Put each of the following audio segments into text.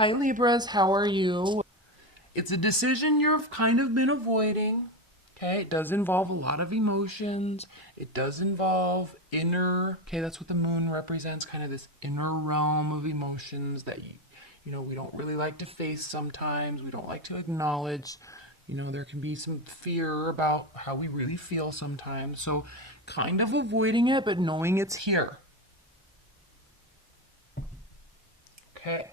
Hi Libras, how are you? It's a decision you've kind of been avoiding. Okay, it does involve a lot of emotions. It does involve inner, okay, that's what the moon represents, kind of this inner realm of emotions that we don't really like to face sometimes. We don't like to acknowledge. There can be some fear about how we really feel sometimes. So kind of avoiding it, but knowing it's here. Okay.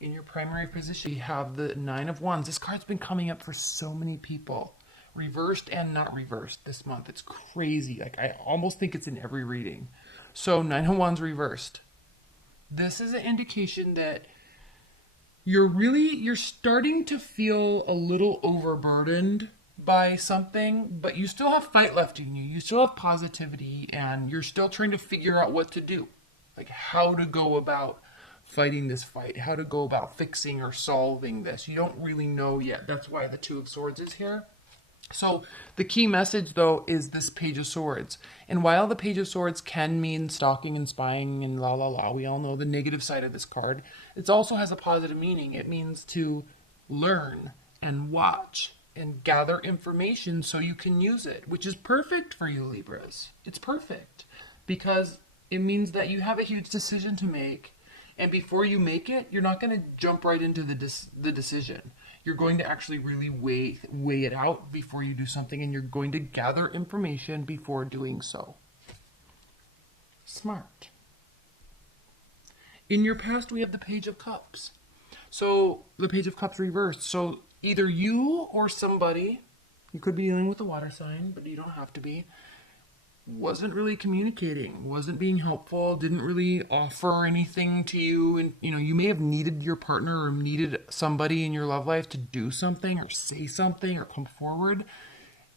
In your primary position, you have the Nine of Wands. This card's been coming up for so many people, reversed and not reversed this month. It's crazy. Like, I almost think it's in every reading. So Nine of Wands reversed. This is an indication that you're starting to feel a little overburdened by something, but you still have fight left in you. You still have positivity, and you're still trying to figure out what to do, like how to go about fighting this fight, how to go about fixing or solving this. You don't really know yet. That's why the Two of Swords is here. So the key message, though, is this Page of Swords. And while the Page of Swords can mean stalking and spying and la la la, we all know the negative side of this card, it also has a positive meaning. It means to learn and watch and gather information so you can use it, which is perfect for you, Libras. It's perfect because it means that you have a huge decision to make. And before you make it, you're not going to jump right into the decision. You're going to actually really weigh it out before you do something, and you're going to gather information before doing so. Smart. In your past, we have the Page of Cups. So the Page of Cups reversed. So either you or somebody, you could be dealing with a water sign, but you don't have to be, wasn't really communicating, wasn't being helpful, didn't really offer anything to you. And you may have needed your partner or needed somebody in your love life to do something or say something or come forward,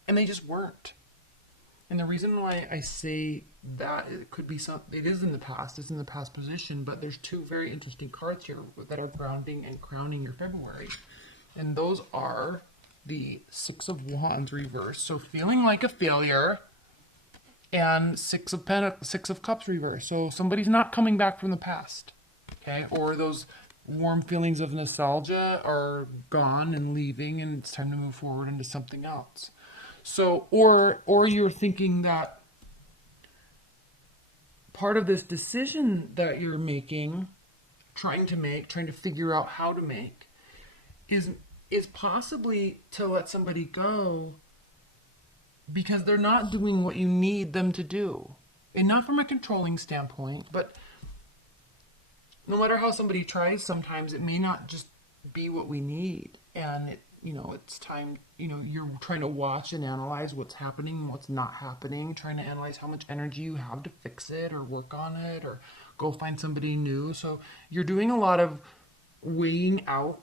and they just weren't. And the reason why I say that, it could be it is in the past, it's in the past position, but there's two very interesting cards here that are grounding and crowning your February. And those are the Six of Wands reversed, so feeling like a failure, and Six of Cups reverse. So somebody's not coming back from the past, okay? Or those warm feelings of nostalgia are gone and leaving, and it's time to move forward into something else. So, or you're thinking that part of this decision that you're making, trying to figure out how to make, is possibly to let somebody go because they're not doing what you need them to do. And not from a controlling standpoint, but no matter how somebody tries, sometimes it may not just be what we need. And it's time, you're trying to watch and analyze what's happening, what's not happening, trying to analyze how much energy you have to fix it or work on it or go find somebody new. So you're doing a lot of weighing out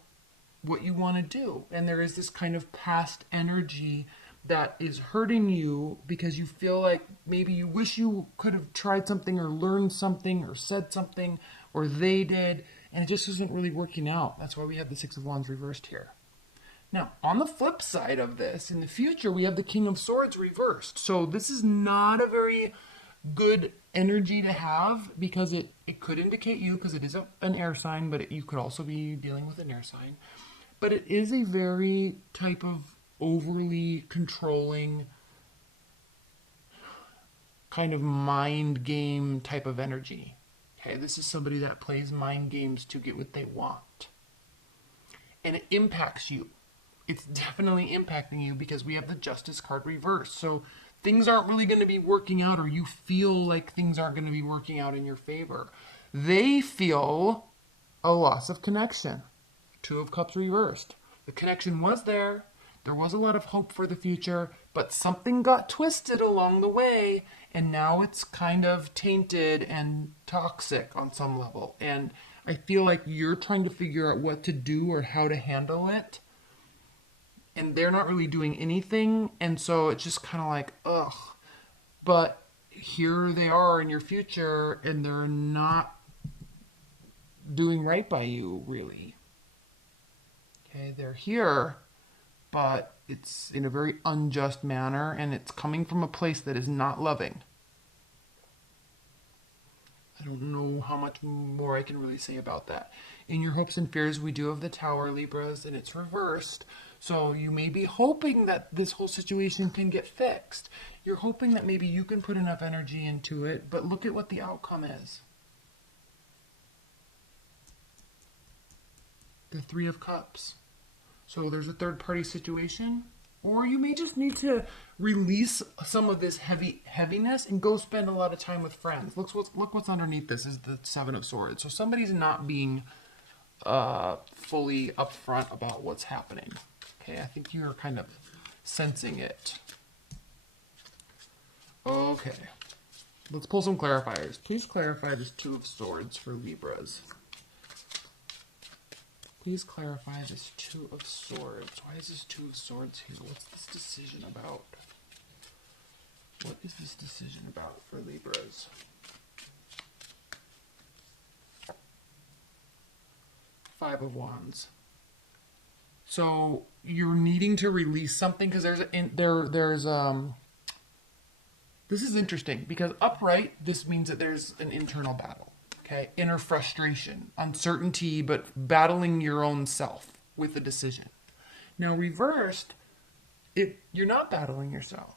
what you want to do. And there is this kind of past energy that is hurting you because you feel like maybe you wish you could have tried something or learned something or said something, or they did, and it just isn't really working out. That's why we have the Six of Wands reversed here. Now, on the flip side of this, in the future, we have the King of Swords reversed. So this is not a very good energy to have because it could indicate you, because it is an air sign, but you could also be dealing with an air sign. But it is a very type of overly controlling kind of mind game type of energy. Okay, this is somebody that plays mind games to get what they want. And it impacts you. It's definitely impacting you because we have the Justice card reversed. So things aren't really going to be working out, or you feel like things aren't going to be working out in your favor. They feel a loss of connection. Two of Cups reversed. The connection was there. There was a lot of hope for the future, but something got twisted along the way, and now it's kind of tainted and toxic on some level. And I feel like you're trying to figure out what to do or how to handle it, and they're not really doing anything, and so it's just kind of like, ugh. But here they are in your future, and they're not doing right by you, really. Okay, they're here, but it's in a very unjust manner, and it's coming from a place that is not loving. I don't know how much more I can really say about that. In your hopes and fears, we do have the Tower, Libras, and it's reversed. So you may be hoping that this whole situation can get fixed. You're hoping that maybe you can put enough energy into it, but look at what the outcome is. The Three of Cups. So there's a third party situation, or you may just need to release some of this heaviness and go spend a lot of time with friends. Look what's underneath this is the Seven of Swords. So somebody's not being fully upfront about what's happening. Okay, I think you're kind of sensing it. Okay, let's pull some clarifiers. Please clarify this Two of Swords for Libras. Please clarify this Two of Swords. Why is this Two of Swords here? What's this decision about? What is this decision about for Libras? Five of Wands. So you're needing to release something because this is interesting because upright, this means that there's an internal battle. Okay, inner frustration, uncertainty, but battling your own self with a decision. Now reversed, you're not battling yourself.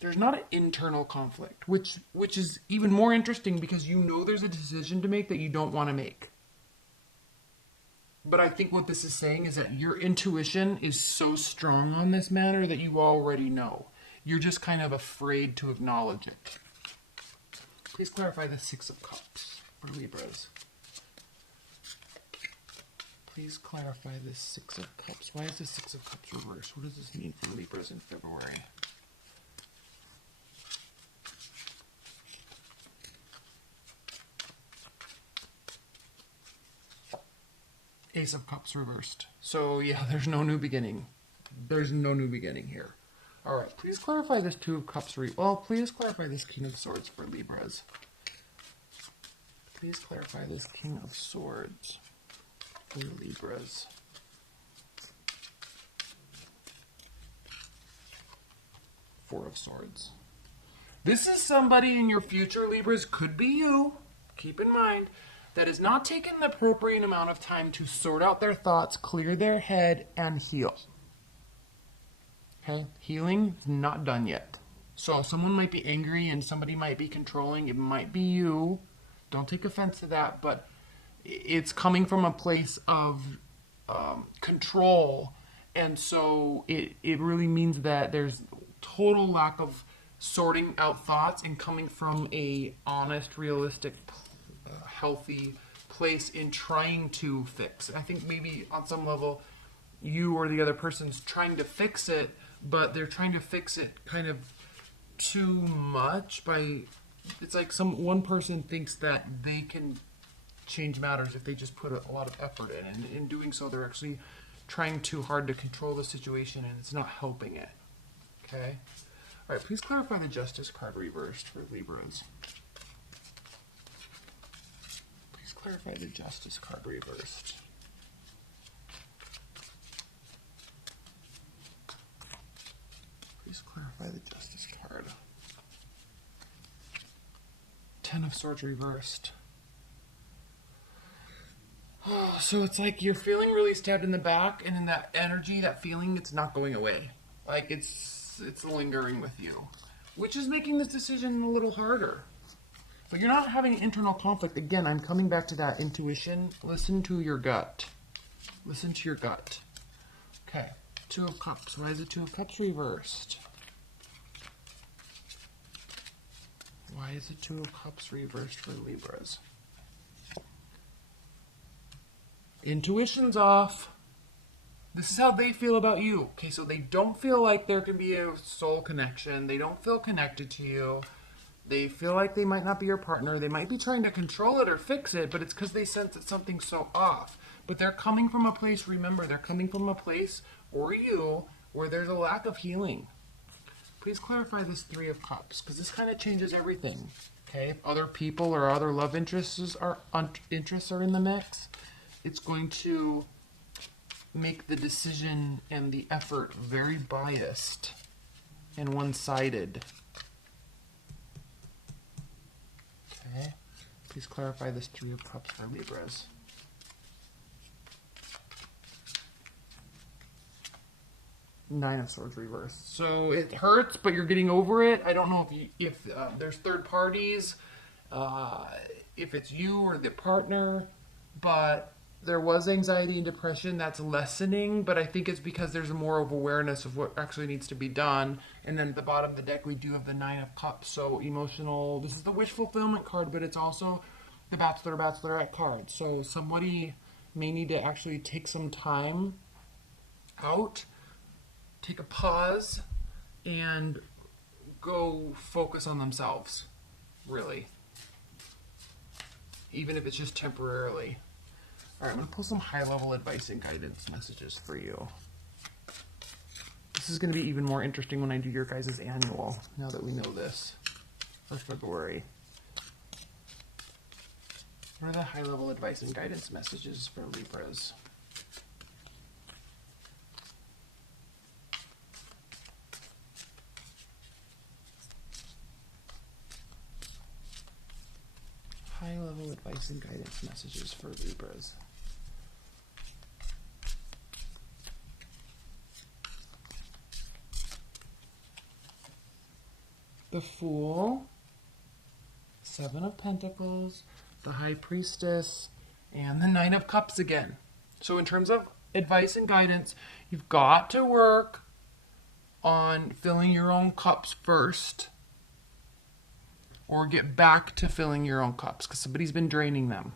There's not an internal conflict, which is even more interesting because you know there's a decision to make that you don't want to make. But I think what this is saying is that your intuition is so strong on this matter that you already know. You're just kind of afraid to acknowledge it. Please clarify the Six of Cups for Libras. Please clarify this Six of Cups. Why is the Six of Cups reversed? What does this mean for Libras in February? Ace of Cups reversed. So yeah, there's no new beginning. There's no new beginning here. All right, please clarify this Two of Cups. Please clarify this King of Swords for Libras. Please clarify this King of Swords for Libras. Four of Swords. This is somebody in your future, Libras, could be you, keep in mind, that has not taken the appropriate amount of time to sort out their thoughts, clear their head, and heal. Okay? Healing is not done yet. So someone might be angry and somebody might be controlling. It might be you. Don't take offense to that, but it's coming from a place of control. And so it really means that there's total lack of sorting out thoughts and coming from a honest, realistic, healthy place in trying to fix. I think maybe on some level you or the other person's trying to fix it, but they're trying to fix it kind of too much by, it's like one person thinks that they can change matters if they just put a lot of effort in, and in doing so they're actually trying too hard to control the situation and it's not helping it. Okay? All right, please clarify the Justice card reversed for Libras. Please clarify the Justice card reversed. Please clarify the Justice card. Ten of Swords reversed. Oh, so it's like you're feeling really stabbed in the back, and in that energy, that feeling, it's not going away. Like it's lingering with you, which is making this decision a little harder. But you're not having internal conflict. Again, I'm coming back to that intuition. Listen to your gut. Listen to your gut. Okay. Two of Cups. Why is the Two of Cups reversed? Why is the Two of Cups reversed for Libras? Intuition's off. This is how they feel about you. Okay, so they don't feel like there can be a soul connection. They don't feel connected to you. They feel like they might not be your partner. They might be trying to control it or fix it, but it's because they sense that something's so off. But they're coming from a place, remember, they're coming from a place, or you, where there's a lack of healing. Please clarify this Three of Cups, because this kind of changes everything. Okay, if other people or other love interests are in the mix, it's going to make the decision and the effort very biased and one-sided. Okay. Please clarify this Three of Cups for Libras. Nine of Swords reversed. So it hurts, but you're getting over it. I don't know if there's third parties, if it's you or the partner, but there was anxiety and depression that's lessening, but I think it's because there's more of awareness of what actually needs to be done. And then at the bottom of the deck, we do have the Nine of Cups. So emotional, this is the wish fulfillment card, but it's also the Bachelor, Bachelorette card. So somebody may need to actually take some time out, take a pause, and go focus on themselves, really. Even if it's just temporarily. All right, I'm going to pull some high-level advice and guidance messages for you. This is going to be even more interesting when I do your guys' annual, now that we know this, for February. What are the high-level advice and guidance messages for Libras? High-level advice and guidance messages for Libras. The Fool, Seven of Pentacles, the High Priestess, and the Nine of Cups again. So in terms of advice and guidance, you've got to work on filling your own cups first, or get back to filling your own cups because somebody's been draining them.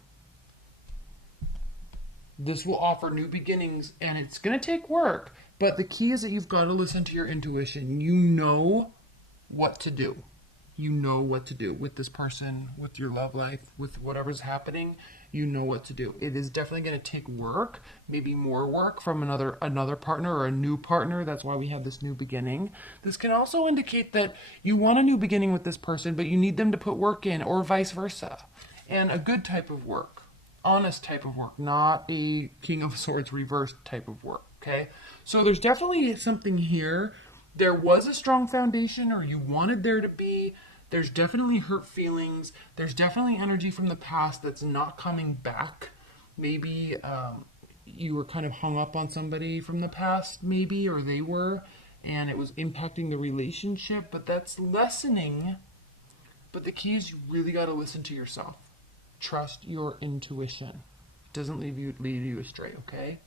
This will offer new beginnings, and it's going to take work, but the key is that you've got to listen to your intuition. You know what to do. You know what to do with this person, with your love life, with whatever's happening. You know what to do. It is definitely going to take work, maybe more work from another partner or a new partner. That's why we have this new beginning. This can also indicate that you want a new beginning with this person, but you need them to put work in, or vice versa. And a good type of work, honest type of work, not a King of Swords reversed type of work, okay? So there's definitely something here. There was a strong foundation, or you wanted there to be. There's definitely hurt feelings. There's definitely energy from the past that's not coming back. Maybe you were kind of hung up on somebody from the past, maybe, or they were, and it was impacting the relationship, but that's lessening. But the key is you really got to listen to yourself. Trust your intuition. It doesn't lead you astray, okay?